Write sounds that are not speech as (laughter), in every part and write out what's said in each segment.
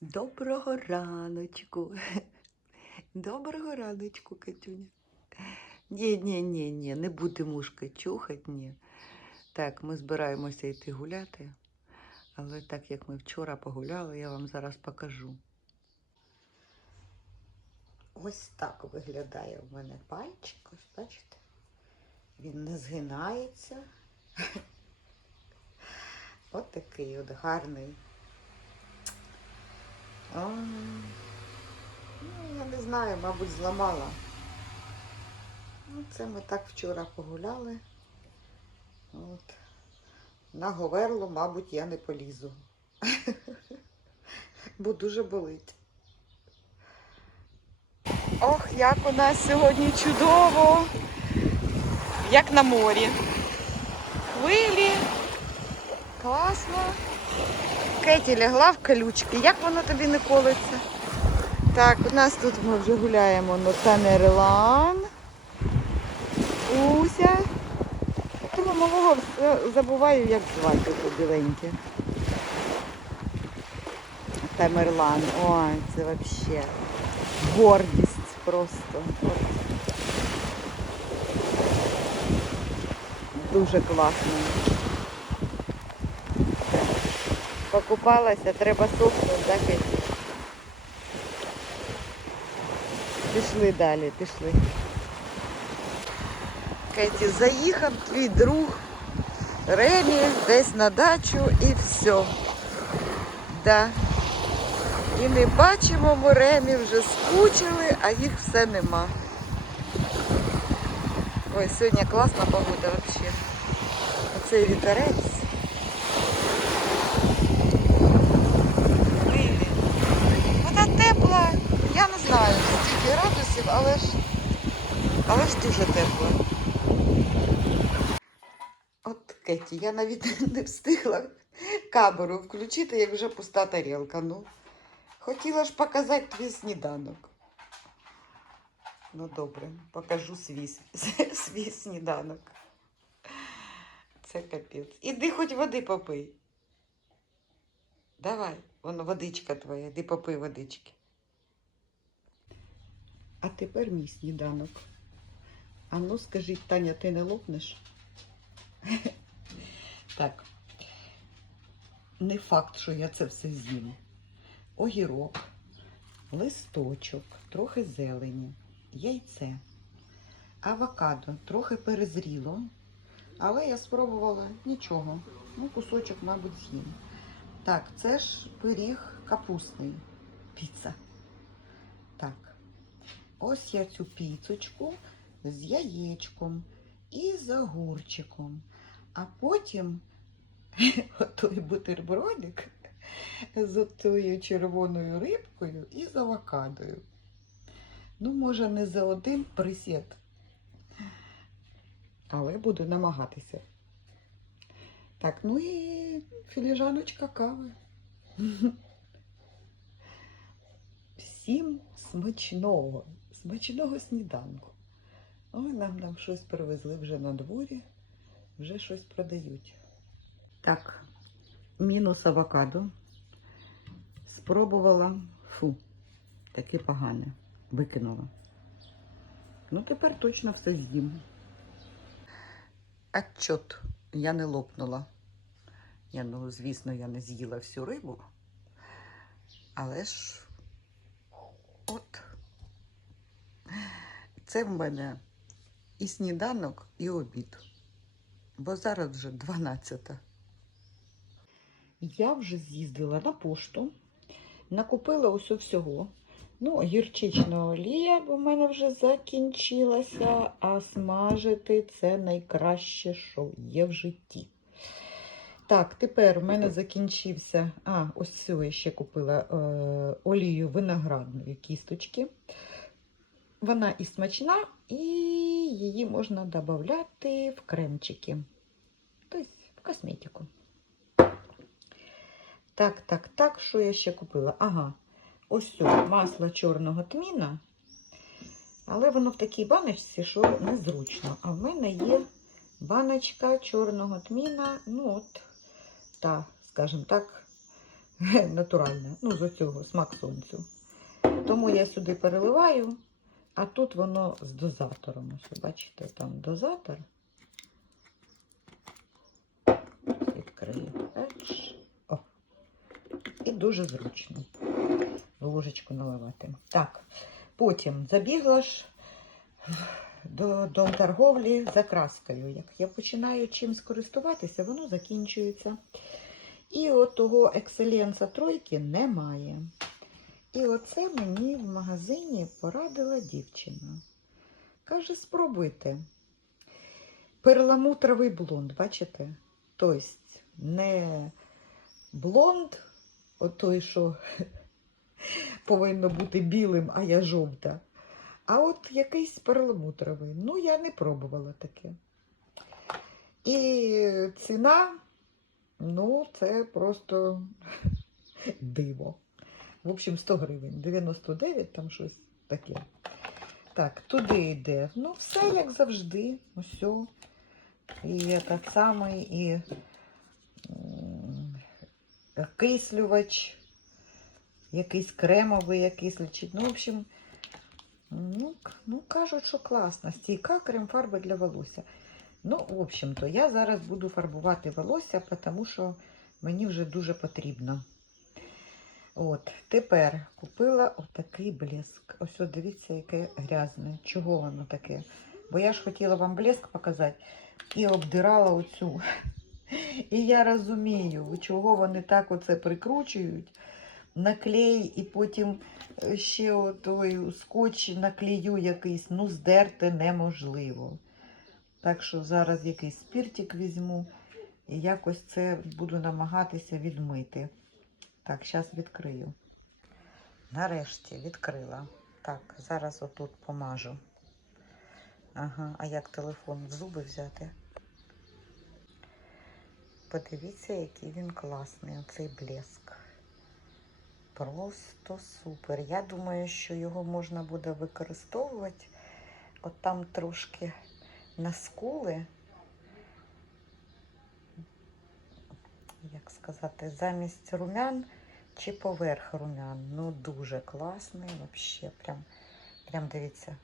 Доброго раночку. (laughs) Доброго раночку, Катюня. Ні, ні, не будемо ушки чухати, ні. Так, ми збираємося йти гуляти. Але так як ми вчора погуляли, я вам зараз покажу. Ось так виглядає в мене пальчик, ось бачите? Він не згинається. (laughs) От такий от гарний. Ну, я не знаю, мабуть, зламала. Ну, це ми так вчора погуляли. От. На говерло, мабуть, я не полізу. (laughs) Бо дуже болить. Ох, як у нас сьогодні чудово, як на морі. Хвилі. Класно. Кеті лягла в колючки. Як воно тобі не колиться? Так, у нас тут ми вже гуляємо на Танерлан. Уся. Того малого забуваю, як звати то біленьке. Тамерлан. Ой, це взагалі гордість просто. Дуже класно. Покупалася, треба сохнути, так? Кеті? Пішли далі, пішли. Кеті, заїхав твій друг Ремі десь на дачу і все. Да. І не бачимо, ми Ремі вже скучили, а їх все нема. Ой, сьогодні класна погода взагалі. Оцей вітерець. Але ж, але ж дуже тепла. От Кеті, я навіть (laughs) не встигла камеру включити, як вже пуста тарілка. Ну, хотіла ж показати твій сніданок. Ну добре, покажу свій, (laughs) свій сніданок. Це капець. Іди хоч води попий. Давай, воно водичка твоя, іди попий водички. А тепер мій сніданок. А ну скажіть, Таня, ти не лопнеш? Так. Не факт, що я це все з'їм. Огірок, листочок, трохи зелені, яйце, авокадо, трохи перезріло, але я спробувала нічого. Ну, кусочок, мабуть, з'їм. Так, це ж пиріг капустний. Піца. Так. Ось я цю піцочку з яєчком і з огурчиком. А потім (laughs) той бутербродик з тою червоною рибкою і з авокадою. Ну, може, не за один присід, але буду намагатися. Так, ну і філіжаночка кави. (laughs) Всім смачного, смачного сніданку. Ой, нам нам щось привезли вже на дворі, вже щось продають. Так, мінус авокадо. Спробувала, фу, таке погане. Викинула. Ну, тепер точно все з'їм. Отчот. Я не лопнула. Я, ну, звісно, я не з'їла всю рибу. Але ж от це в мене і сніданок, і обід. Бо зараз вже 12. Я вже з'їздила на пошту, накупила усе всього. Ну, гірчична олія, в мене вже закінчилася, а смажити це найкраще, що є в житті. Так, тепер у мене закінчився. А, ось цю я ще купила е, олію виноградної кісточки. Вона і смачна, і її можна додати в кремчики. Тобто в косметику. Так, так, так, що я ще купила? Ага, ось масло чорного тміна. Але воно в такій баночці, що незручно. А в мене є баночка чорного тміна, ну от, та, скажімо так, (laughs) натуральне. Ну, з оцього смак сонцю. Тому я сюди переливаю, а тут воно з дозатором. Ось, бачите, там дозатор. Відкрию. О. І дуже зручно ложечку наливати. Так, потім забігла ж до, до торговлі за краскою. Як я починаю чим скористуватися, воно закінчується. І от того екселенса тройки немає. І оце мені в магазині порадила дівчина. Каже, спробуйте. Перламутровий блонд, бачите? Тобто не блонд, от той, що (laughs) повинно бути білим, а я жовта. А от якийсь перламутровий. Ну, я не пробувала таке. І ціна, ну, це просто (laughs) диво. В общем, 100 гривень, 99, там щось таке. Так, туди йде. Ну, все як завжди. Усьо. І так само, і кислювач, якийсь кремовий, якийсь лечить. Ну, в общем, ну, ну, кажуть, що класно. Стійка крем-фарба для волосся. Ну, в общем-то, я зараз буду фарбувати волосся, тому що мені вже дуже потрібно. От, тепер купила отакий блеск. Ось от дивіться, яке грязне. Чого воно таке? Бо я ж хотіла вам блеск показати і обдирала оцю. (laughs) І я розумію, чого вони так оце прикручують. Наклей, і потім е, ще той скотч наклею якийсь, ну, здерти неможливо. Так що зараз якийсь спіртик візьму і якось це буду намагатися відмити. Так, зараз відкрию. Нарешті відкрила. Так, зараз отут помажу. Ага, а як телефон в зуби взяти? Подивіться, який він класний, оцей блеск. Просто супер. Я думаю, що його можна буде використовувати. От там трошки на скули. Як сказати, замість румян чи поверх румян. Ну, дуже класний, взагалі. Прям, прям дивіться.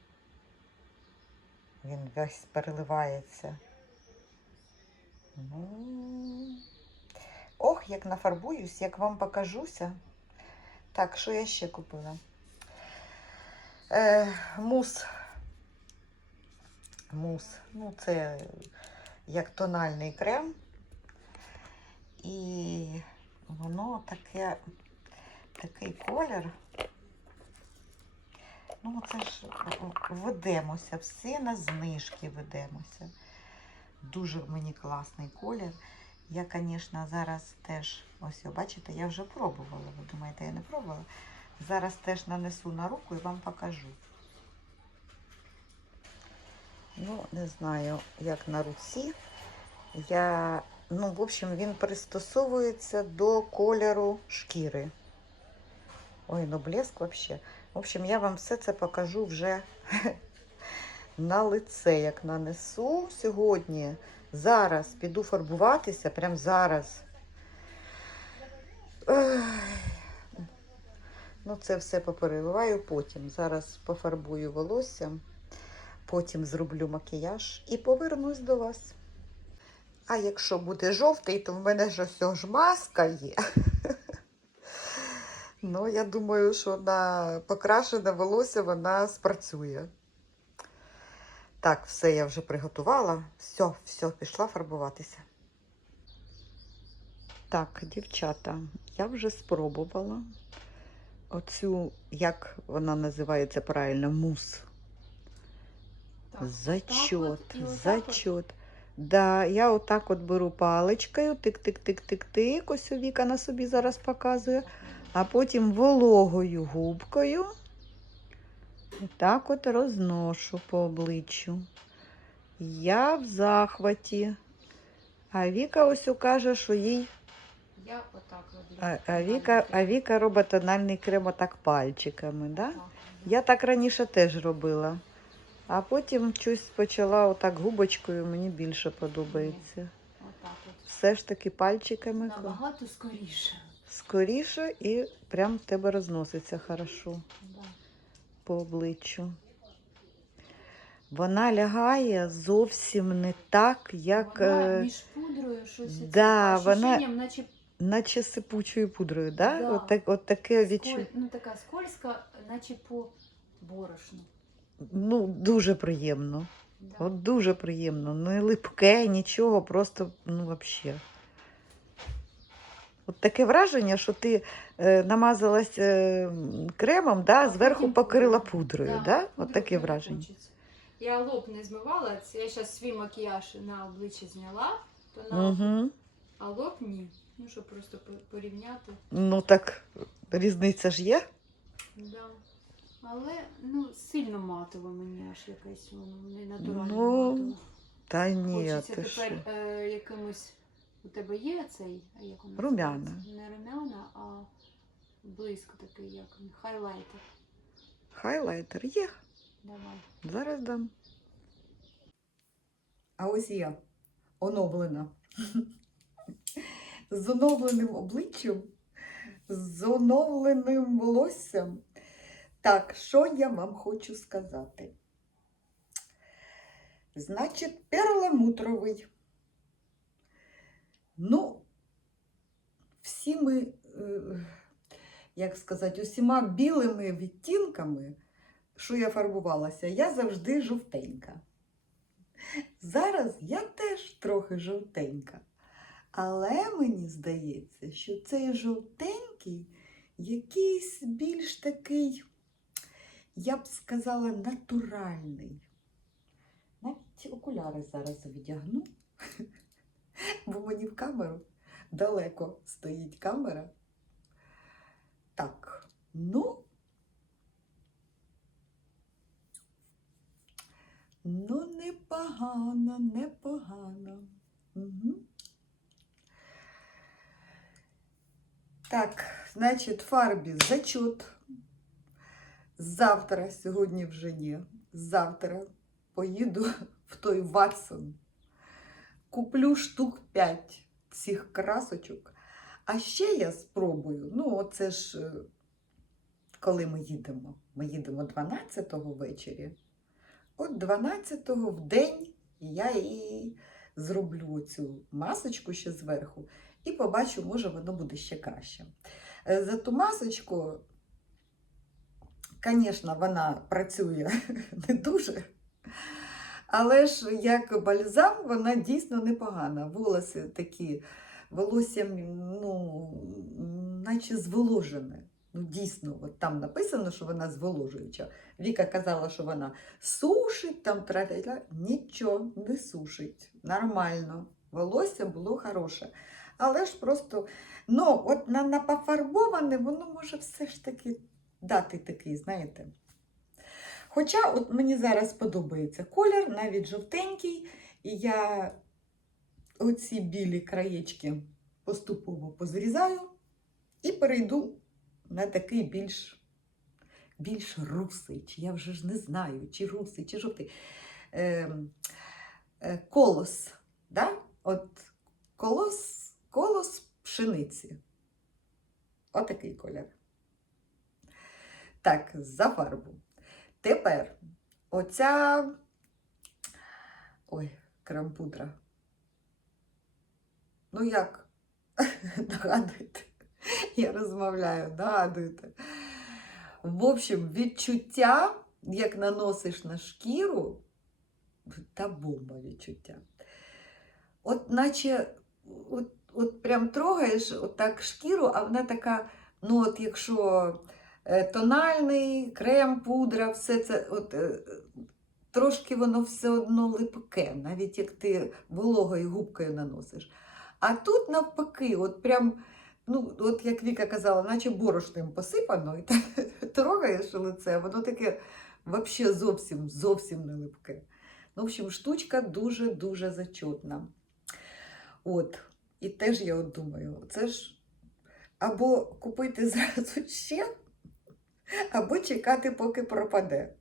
Він весь переливається. Ну, ох, як нафарбуюсь, як вам покажуся. Так, що я ще купила? Е, мус. Мус. Ну, це як тональний крем. І воно таке, такий колір. Ну, це ж ведемося, всі на знижки ведемося. Дуже мені класний колір. Я, звісно, зараз теж, ось, бачите, я вже пробувала. Ви думаєте, я не пробувала? Зараз теж нанесу на руку і вам покажу. Ну, не знаю, як на руці. Я, ну, в общем, він пристосовується до кольору шкіри. Ой, ну блеск вообще. В общем, я вам все це покажу вже (laughs) на лице, як нанесу сьогодні. Зараз піду фарбуватися, прямо зараз. Ну, це все попереливаю потім. Зараз пофарбую волосся, потім зроблю макіяж і повернусь до вас. А якщо буде жовтий, то в мене ж ось ж маска є. Ну, я думаю, що на покрашене волосся вона спрацює. Так, все я вже приготувала. Все, все, пішла фарбуватися. Так, дівчата, я вже спробувала оцю, як вона називається правильно, мус. Так, Зачет, отак от і отак от. зачет. Да, я отак от беру паличкою, тик-тик-тик-тик-тик, ось у Віка на собі зараз показує, а потім вологою губкою отак от розношу по обличчю. Я в захваті. А Віка ось каже, що їй. Я отак роблю. А, а, Віка, а Віка робить тональний крем отак пальчиками, да? Так. Я так раніше теж робила. А потім щось почала отак губочкою, мені більше подобається. Отак от. Все ж таки пальчиками. Набагато скоріше. Скоріше і прям тебе розноситься хорошо по обличчю. Вона лягає зовсім не так, як Вона е, між пудрою щось да, вона- наче наче сипучою пудрою. Да? Да. От, так, от таке сколь... відчуття. ну, така скользка, наче по борошну. Ну, дуже приємно. Да. От дуже приємно. Не липке, нічого, просто ну взагалі. От таке враження, що ти е, намазалась е, кремом, да, А зверху покрила пудрою. Да, Да? От таке враження. Я лоб не змивала, це я зараз свій макіяж на обличчя зняла, то на... Угу. а лоб ні. Ну, щоб просто порівняти. Ну так, різниця ж є. Да. Але ну, сильно матово мені аж якесь воно не натурально Ну, матово. Та ні, Хочеться ти тепер що. е, якимось. У тебе є цей, а як воно Румяна. називається? Не румяна, а близько такий, як він, хайлайтер. Хайлайтер є. Давай. Зараз дам. А ось я оновлена. (laughs) З оновленим обличчям, з оновленим волоссям. Так, що я вам хочу сказати? Значить, перламутровий. Ну, всі ми, е, як сказати, усіма білими відтінками що я фарбувалася, я завжди жовтенька. Зараз я теж трохи жовтенька. Але мені здається, що цей жовтенький якийсь більш такий, я б сказала, натуральний. Навіть окуляри зараз віддягну, (laughs) бо мені в камеру далеко стоїть камера. Так, ну. Ну, непогано, непогано. Угу. Так, значить, фарбі зачот. Завтра, сьогодні вже ні. Завтра поїду (laughs) в той Ватсон. Куплю штук 5 цих красочок. А ще я спробую. Ну, оце ж е, коли ми їдемо. Ми їдемо 12-го ввечері. От 12-го в день я і зроблю цю масочку ще зверху і побачу, може, воно буде ще краще. Е, За ту масочку, звісно, вона працює (laughs) не дуже. Але ж як бальзам, вона дійсно непогана. Волоси такі, волосся, ну, наче зволожене. Ну, дійсно, от там написано, що вона зволожуюча. Віка казала, що вона сушить там тратила. Нічого не сушить. Нормально. Волосся було хороше. Але ж просто, ну, от на, на пофарбоване, воно може все ж таки дати такий, знаєте. Хоча от мені зараз подобається колір, навіть жовтенький, і я оці білі краєчки поступово позрізаю і перейду на такий більш, більш русий, чи я вже ж не знаю, чи русий, чи жовтий. Е, е, колос. Да? От колос, колос пшениці. Отакий колір. Так, за фарбу. Тепер оця. Ой, крем-пудра. Ну як? (laughs) Нагадуйте. Я розмовляю, нагадуйте. В общем, відчуття, як наносиш на шкіру, та бомба відчуття. От наче от, от прям трогаєш отак шкіру, а вона така, ну от якщо тональний, крем, пудра, все це от, е, трошки воно все одно липке, навіть як ти вологою губкою наносиш. А тут навпаки, от прям, ну, от як Віка казала, наче борошним посипано, і так (laughs) трогаєш лице, воно таке взагалі зовсім, зовсім не липке. Ну, в общем, штучка дуже-дуже зачутна. От. І теж я от думаю, це ж або купити (laughs) зразу ще, або чекати, поки пропаде.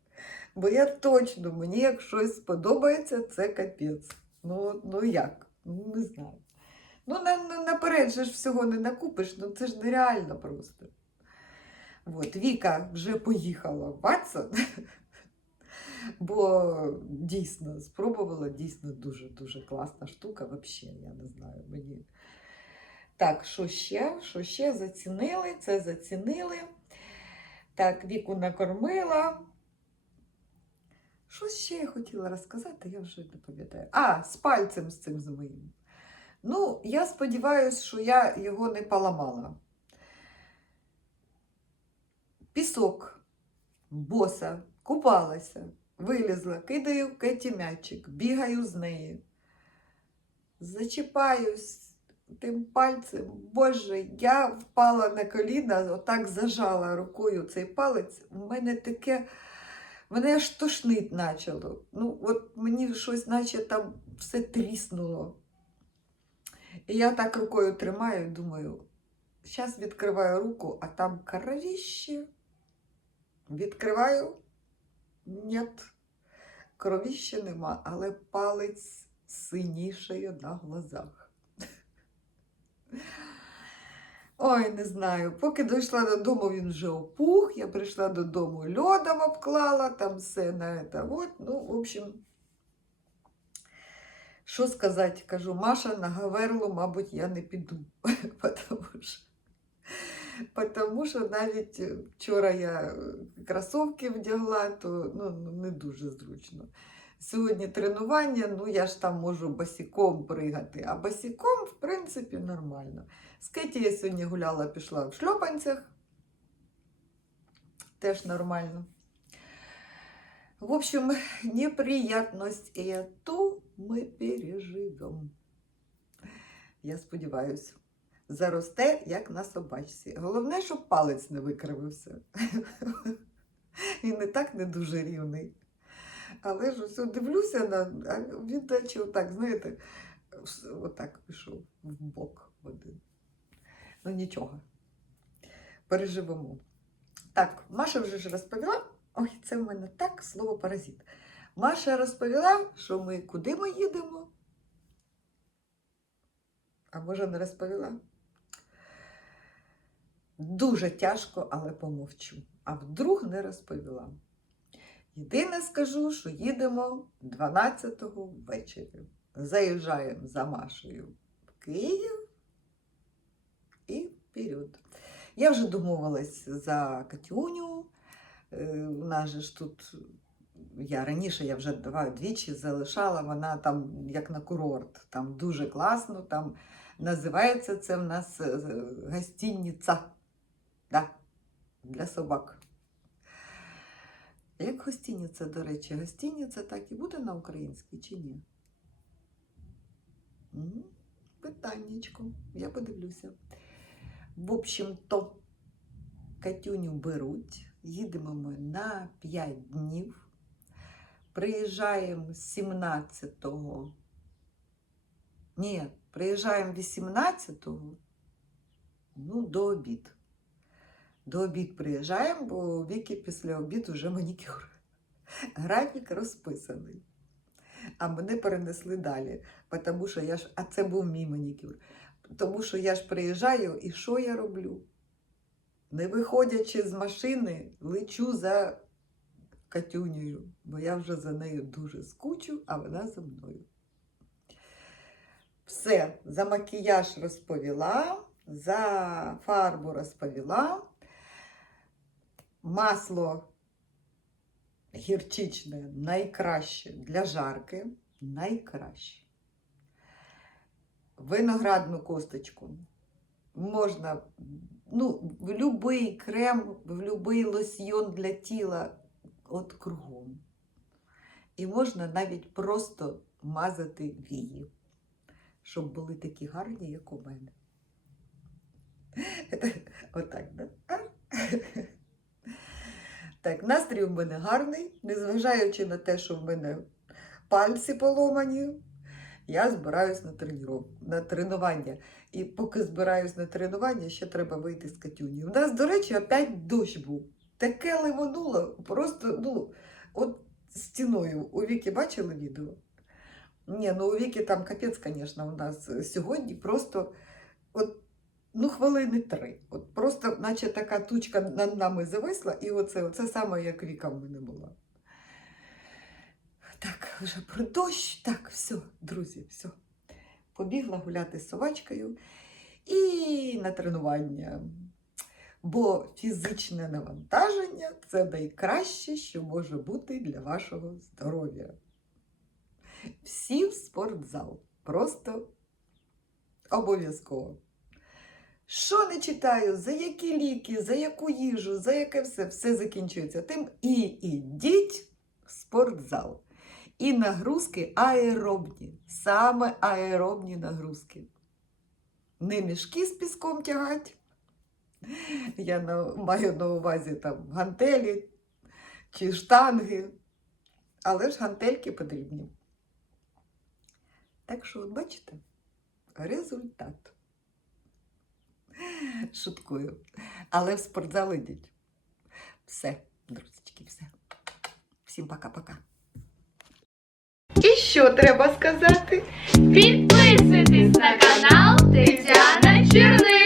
Бо я точно, мені як щось сподобається, це капець. Ну, ну як? Ну, не знаю. Ну, на, на, наперед же ж всього не накупиш, ну це ж нереально просто. От, Віка вже поїхала в Ватсон, (laughs) бо дійсно спробувала, дійсно дуже-дуже класна штука. Взагалі, я не знаю, мені. Так, що ще? Що ще? Зацінили, це зацінили. Так, Віку накормила. Що ще я хотіла розказати, я вже не пам'ятаю. А, з пальцем з цим з моїм. Ну, я сподіваюся, що я його не поламала. Пісок, боса, купалася, вилізла, кидаю Кеті м'ячик, бігаю з неї. Зачіпаюсь тим пальцем. Боже, я впала на коліна, отак зажала рукою цей палець. У мене таке. Мене аж тошнить почало. Ну, от мені щось, наче там все тріснуло. І я так рукою тримаю думаю, зараз відкриваю руку, а там кровіще. Відкриваю, нет, кровіще нема, але палець синішає на глазах. Ой, не знаю. Поки дійшла додому, він вже опух. Я прийшла додому, льодом обклала, там все на це. От, ну, в общем, що сказати, кажу, Маша на Гаверлу, мабуть, я не піду. (laughs) Потому що, потому що навіть вчора я кросовки вдягла, то ну, не дуже зручно. Сьогодні тренування, ну я ж там можу босиком пригати, а босиком, в принципі, нормально. З Кеті я сьогодні гуляла, пішла в шльопанцях. Теж нормально. В общем, (laughs) неприятность эту ми переживемо. Я сподіваюся, заросте, як на собачці. Головне, щоб палець не викривився. (laughs) І так не дуже рівний. Але ж ось дивлюся на а він наче отак, знаєте, отак пішов в бок один. Ну нічого. Переживемо. Так, Маша вже ж розповіла. Ой, це в мене так слово паразит. Маша розповіла, що ми куди ми їдемо. А може не розповіла? Дуже тяжко, але помовчу. А вдруг не розповіла. Єдине скажу, що їдемо 12-го ввечері. Заїжджаємо за Машею в Київ і вперед. Я вже домовилась за Катюню. Е, У нас же ж тут, я раніше я вже двічі залишала, вона там як на курорт, там дуже класно, там називається це в нас е, гостинниця да, для собак. Як гостиниця, до речі, гостиниця так і буде на українській чи ні? Питаннячко, я подивлюся. В общем-то, Катюню беруть, їдемо ми на 5 днів. Приїжджаємо 17-го. Ні, приїжджаємо 18-го, ну, до обід. До обід приїжджаємо, бо Віки після обіду вже манікюр. Графік розписаний. А мене перенесли далі, тому що я ж, а це був мій манікюр. Тому що я ж приїжджаю і що я роблю? Не виходячи з машини, лечу за Катюнею, бо я вже за нею дуже скучу, а вона за мною. Все, за макіяж розповіла, за фарбу розповіла. Масло гірчичне найкраще для жарки. Найкраще. Виноградну косточку можна ну, в будь-який крем, в будь-який лосьйон для тіла от кругом. І можна навіть просто мазати вії, щоб були такі гарні, як у мене. (laughs) Отак, да? Так, настрій у мене гарний, незважаючи на те, що в мене пальці поломані, я збираюсь на, треніров... на тренування. І поки збираюсь на тренування, ще треба вийти з Катюні. У нас, до речі, опять дощ був. Таке ливонуло, просто, ну, от стіною. У Віки бачили відео? Ні, ну у Віки там капець, звісно, у нас сьогодні просто от, ну, хвилини три. От просто, наче така тучка над нами зависла, і оце, оце саме як Віка в мене була. Так, вже про дощ. Так, все, друзі, все. Побігла гуляти з собачкою і на тренування. Бо фізичне навантаження це найкраще, що може бути для вашого здоров'я. Всі в спортзал. Просто обов'язково. Що не читаю, за які ліки, за яку їжу, за яке все, все закінчується тим. І ідіть в спортзал. І нагрузки аеробні, саме аеробні нагрузки. Не мішки з піском тягать. Я на, маю на увазі там гантелі чи штанги. Але ж гантельки потрібні. Так що, от бачите, результат. (laughs) Шуткую. Але в спортзал ідіть. Все, друзечки, все. Всім пока-пока. І що треба сказати? Підписуйтесь на канал Тетяна Черниш.